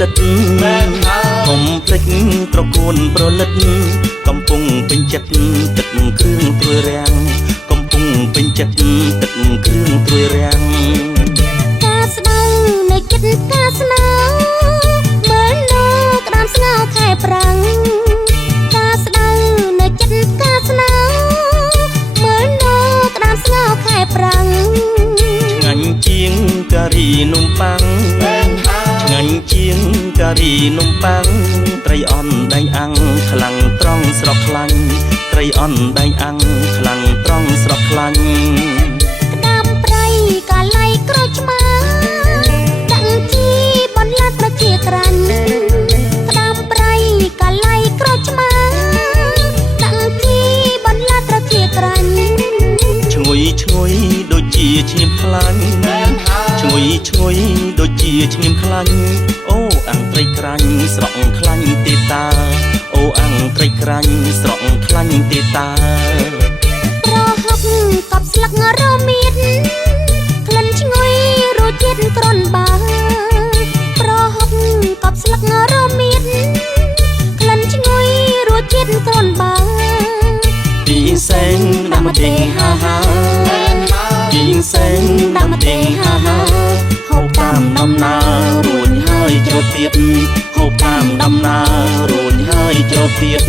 លិតកុំភ្លេចត្រកួនប្រលិតកំពុងពេញចិត្តទឹកគ្រឿងត្រួយរាំងកំពុងពេញចិត្តទឹកគ្រឿងត្រួយរាំងការស្ដៅនៅចិត្តការស្នាមើលនៅក្តាមស្ងោខែប្រាំងការស្ដៅនៅចិត្តការស្នាមើលនៅក្តាមស្ងោខែប្រាំងឆ្ងាញ់ជាងការីនំប៉័ងឆ្ងាញ់ជាងការីនំប៉័ងត្រីអន់ដៃអាំងខ្លាំងត្រង់ស្រស់ខ្លាញ់ត្រីអន់ដៃអាំងខ្លាំងត្រង់ស្រស់ខ្លាញ់ក្តាមប្រៃកាឡៃក្រូចឆ្មាដាក់ជីបន្លាត់ប្រជាក្រាញ់ក្តាមប្រៃកាឡៃក្រូចឆ្មាដាក់ជីបន្លាត់ប្រជាក្រាញ់ឈ្ងុយដូចជាឈ្ងៀមខ្លាញ់ឈ្ងុយដូចជាឈ្ងៀមខ្លាញ់អូអាំងត្រីក្រាញ់ស្រក់ខ្លាញ់ទេតាអូអាំងត្រីក្រាញ់ស្រក់ខ្លាញ់ទេតាប្រហុកកប់ស្លឹករមៀតក្លិនឈ្ងុយរសជាតិក្រនបើប្រហុកកប់ស្លឹករមៀតក្លិនឈ្ងុយរសជាតិក្រនបើពីសែងដាក់ម្ទេសហាហាពីសែងដាក់ម្ទេសហាហាហូបតាមដំណើររួចហើយចូលទៀតហូបតាមដំណើររួចហើយចូលទៀត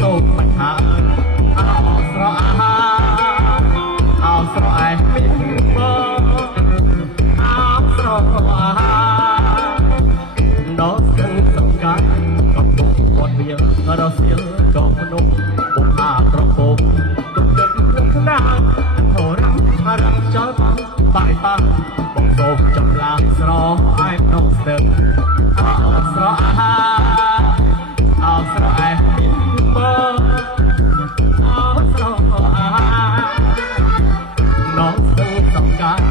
សូមមិនថាអោស្រស់អោស្រស់ឯមានបងអោស្រស់ដល់ស្ទឹងសង្កាត់កំពុងវត្តវារសៀលក៏ភ្នំពុំអាត្រពំទុកទឹកលោកណាហូររំចោលបងបាយបាបងសូមចម្លាងស្រឯក្នុងស្ទឹងអោស្រស់អោស្រស់ឯមានបងអោស្រស់ដល់ស្ទឹងសង្កាត់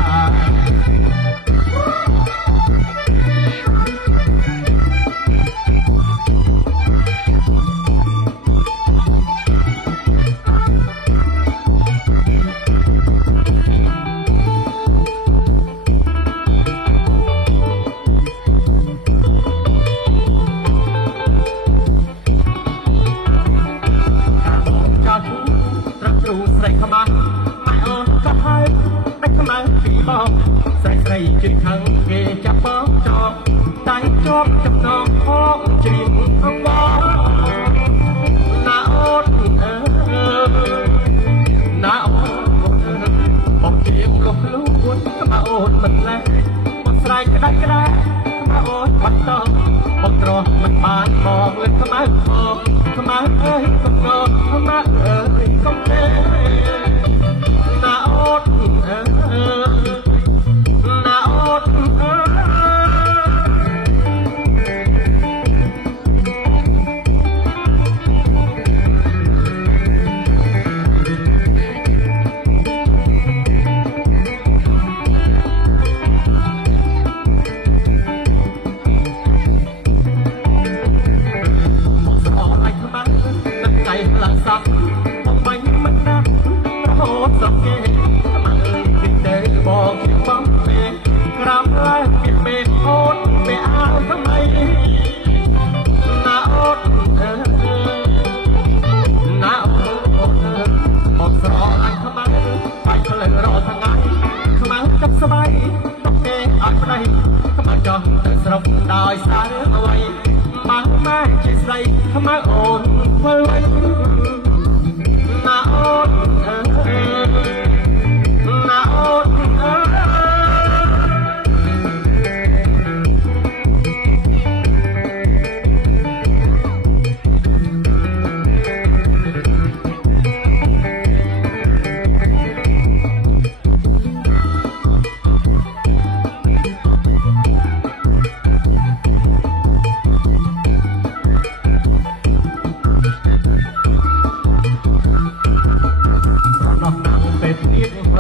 ស្រីជិះខាងគេចាប់បងចោតែជាប់ចំណងអងជ្រៀងអងបងណាអូនណាអូនបងជាលុបលូនក្បាលអូនមិនលែងបងស្រែកក្តាច់ក្តាច់ក្បាលអូនបាត់តបងត្រោះមិនបានមកលើក្បាលផងក្បាលអើយកុំងក្បាលអើយកុំទេណាអូនណាអូនមកស្រអឡាយខ្មាំងទឹកថ្ងៃឡើងសក់បងបាញ់មិនណាស់រហូតសក់គេខ្មាំងអើយពីទេបងជាបងពេលក្រាបឡើងពីមេអូនមេអើថ្មីណាអូនណាអូនបងស្រឡាញ់ខ្មាំងបាច់ផ្លូវរត់ថ្ងៃខ្មាំងចាប់ស្បែកទុកគេអត់ប្តីខ្មាំងចោះទៅស្រុកដោយសារអ្វីបានម៉ែជាស្រីខ្មាំងអូនធ្វើអ្វីណាអូនណាអូន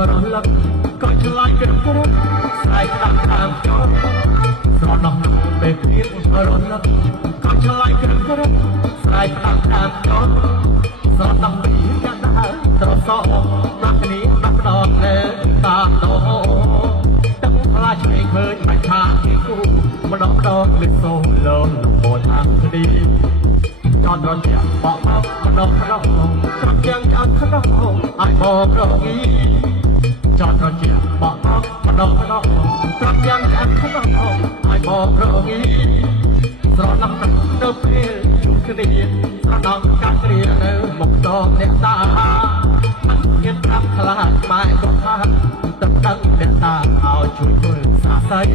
រលឹកក៏ឆ្លាញ់គ្រប់គ្រប់ស្រែកដាក់តាមចោលស្រណោះពេលព្រៀបរលឹកក៏ឆ្លាញ់គ្រប់គ្រប់ស្រែកដាក់តាមចោលស្រណោះពីយ៉ាងណាត្រសក់ណាស់គ្នាដាក់ដងនៅតាដោទឹកផ្លាឆ្វេងឃើញបាច់ថាគេគូម្ដងលឹកសូលោបនអាំងគ្ឌីចតរត់ជាបកមកម្ដងត្រប់ជាងឆ្អឹងក្នុងឲ្យបករងីចតរជាបកម្ដងត្រាប់យ៉ាងឆ្អិនក្នុងឲ្យបករងីស្រណំទៅពេលជួបគ្នាស្រណំកាត់គ្រានៅមុខតអ្នកតាមិនហ៊ានប្រាប់ខ្លាចម៉ែក៏ថាទឹកដឹងអ្នកតាឲ្យជួយធ្វើសាស័យ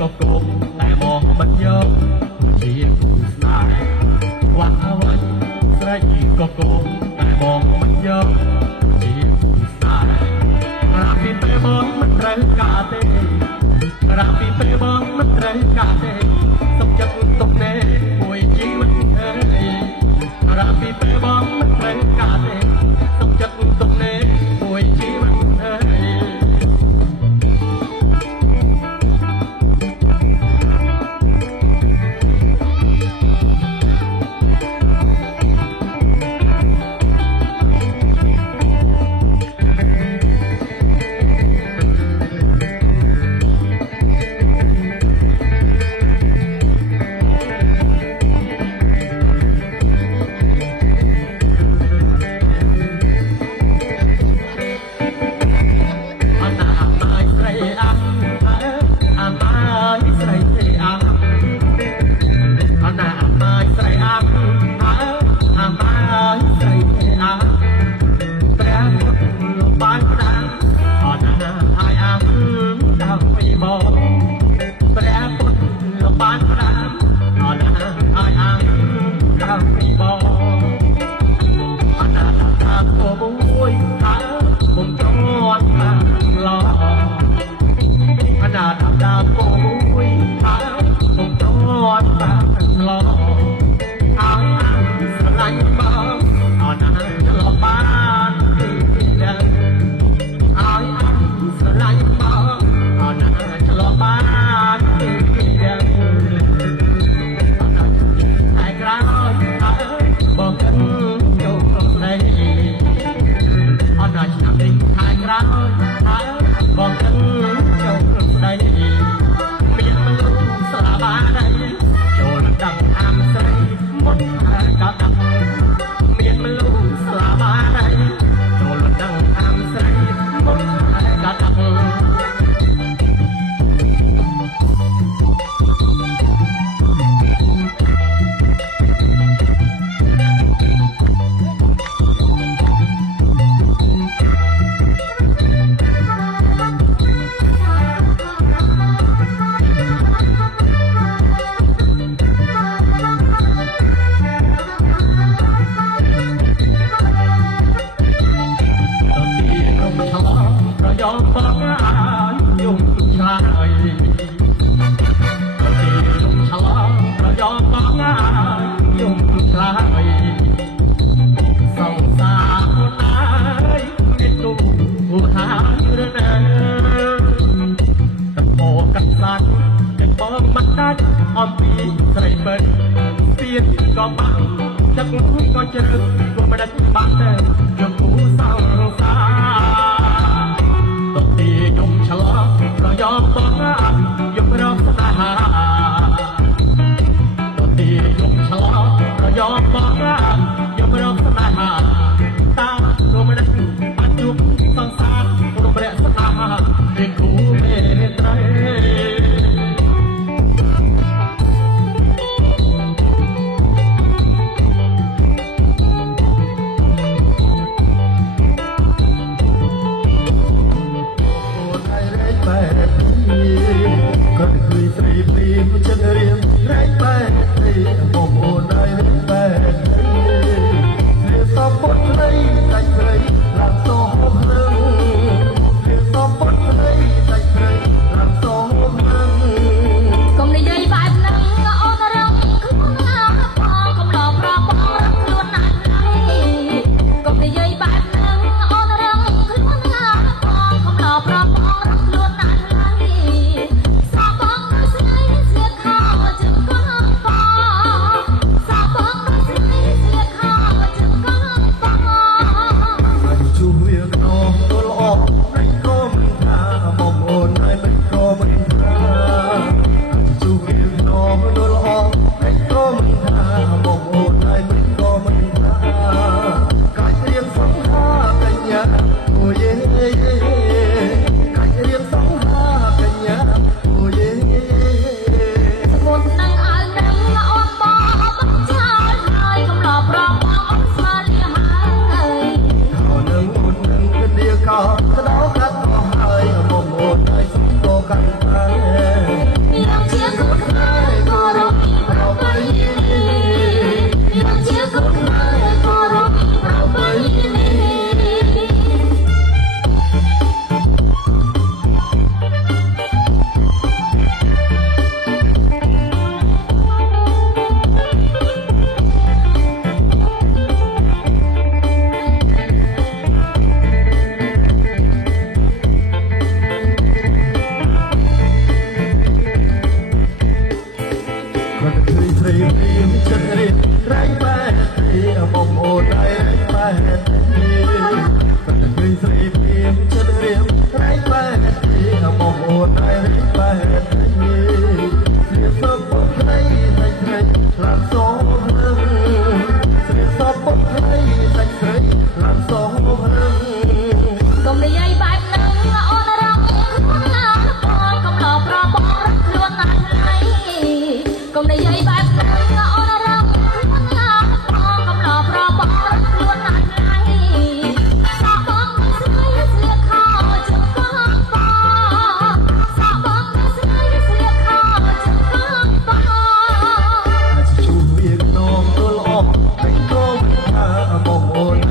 ក៏គង់តែមកមិនយកជាគូស្នេហ៍វាក់អ្វីស្រេចក៏គង់តែមកមិនយកជាគូស្នេហ៍រាពីពេលមកមិនត្រូវការទេរាពីពេលមកមិនត្រូវការទេសុខចិត្តទុកទេមួយជីវិតអើយ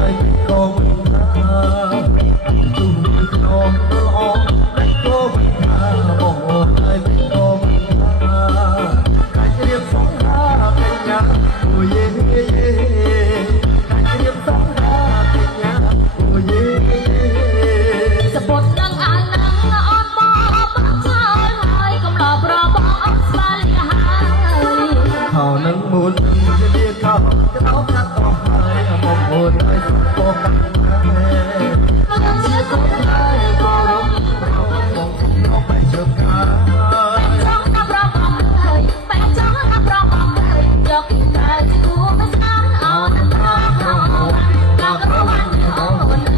ហើយក៏មិនថាទូក្នុងល្អតែក៏មិនថាបងអូនហើយក៏មិនថាកាច់រៀបសងថាកញ្ញាអូយេកាច់រៀបសងថាកញ្ញាអូយេសពុតនឹងអាននឹងអត់បងចោលហើយកំឡោប្របងអត់ស្វាលហើយខោនឹងមុនជាវាខោទៅកាត់អស់ហើយបងអូនហើយបងកាត់មកជាសុខហើយក៏រំបងខ្ញុំបែរជើងកាចង់ថាប្របងហើយបែរចង់ថាប្របងហើយយកតែជាគូមិនស្អាតអត់ថាក៏ប្របងអូន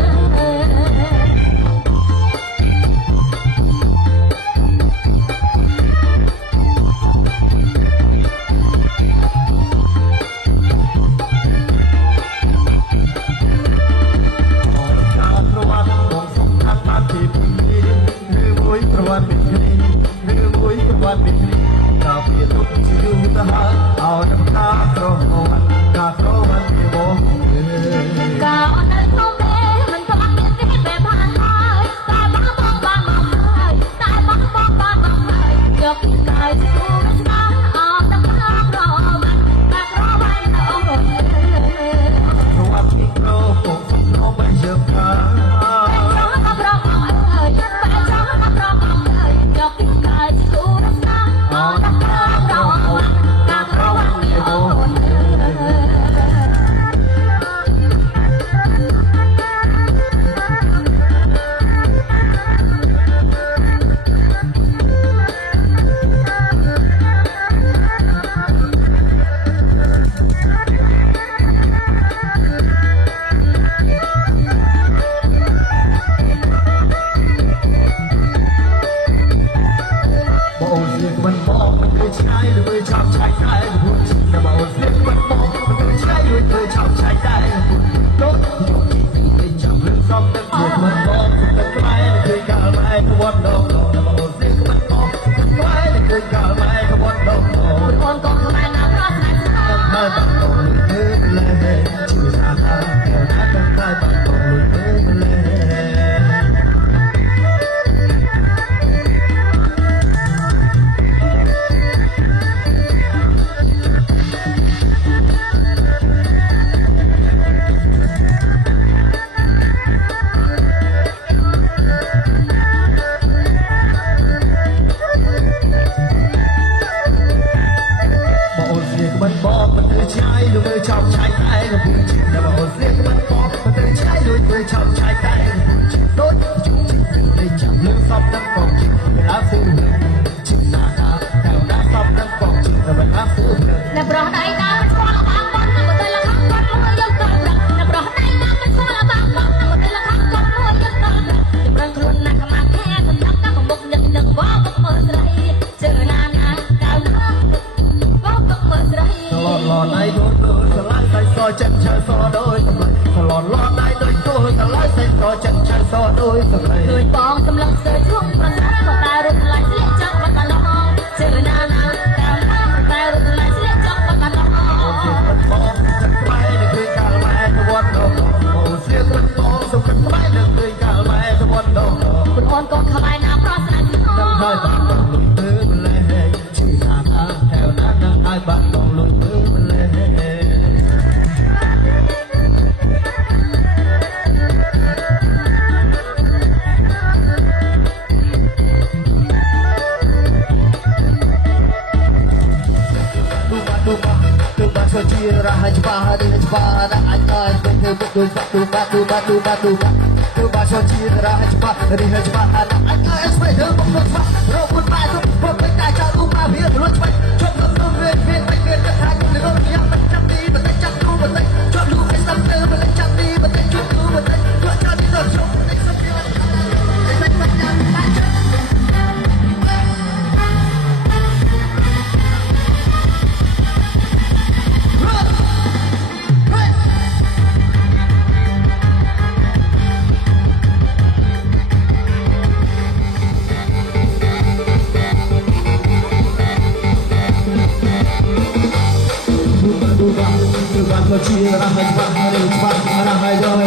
ជារ៉ាហើយច្បាស់ហើយច្បាស់រ៉ាហើយ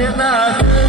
អ្នកណា